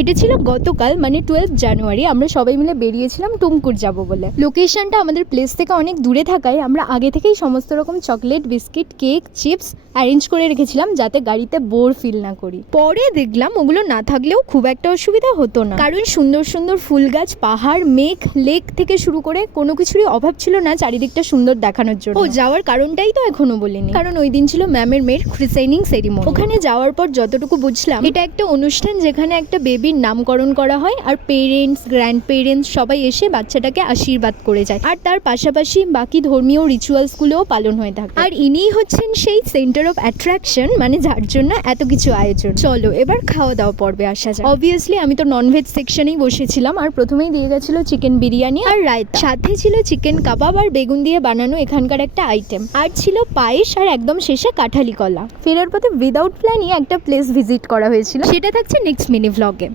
এটা ছিল গতকাল মানে 12 জানুয়ারি। আমরা সবাই মিলে বেরিয়েছিলাম টুমকুর যাব বলে। লোকেশনটা আমাদের প্লেস থেকে অনেক দূরে থাকায় আমরা আগে থেকেই সমস্ত রকম chocolate, biscuit, cake, chips arrange করে রেখেছিলাম যাতে গাড়িতে বোর ফিল না করি। পরে দেখলাম ওগুলো না থাকলেও খুব একটা অসুবিধা হতো না, কারণ সুন্দর সুন্দর ফুল গাছ, পাহাড়, মেঘ, লেক থেকে শুরু করে কোনো কিছুরই অভাব ছিল না চারিদিকটা সুন্দর দেখানোর জন্য। ও যাওয়ার কারণটাই তো এখনো বলিনি, কারণ ওই দিন ছিল ম্যামের মেয়ের ক্রিসেনিং সেরিমনি। ওখানে যাওয়ার পর যতটুকু বুঝলাম, এটা একটা অনুষ্ঠান যেখানে একটা বেবির নামকরণ করা হয় আর পেরেন্টস, গ্র্যান্ড পেরেন্টস সবাই এসে বাচ্চাটাকে আশীর্বাদ করে যায়, আর তার পাশাপাশি বাকি ধর্মীয় রিচুয়ালস গুলোও পালন হয়ে থাকে। আর ইনিই হচ্ছেন সেই সেন্টার অফ অ্যাট্রাকশন, মানে যার জন্য এত কিছু আয়োজন। চলো এবার খাওয়া দাওয়া পর্বে আসা যায়। অবভিয়াসলি আমি তো ননভেজ সেকশনেই বসেছিলাম, আর প্রথমেই দিয়ে গেছিল চিকেন বিরিয়ানি আর রায়তা, সাথে ছিল চিকেন কাবাব আর বেগুন দিয়ে বানানো এখানকার একটা আইটেম, আর ছিল পায়েস, আর একদম শেষে কাঁঠালি কলা। ফেরার পথে উইদাউট প্ল্যানই একটা প্লেস ভিজিট করা হয়েছিল, সেটা থাকছে নেক্সট মিনি ভ্লগে।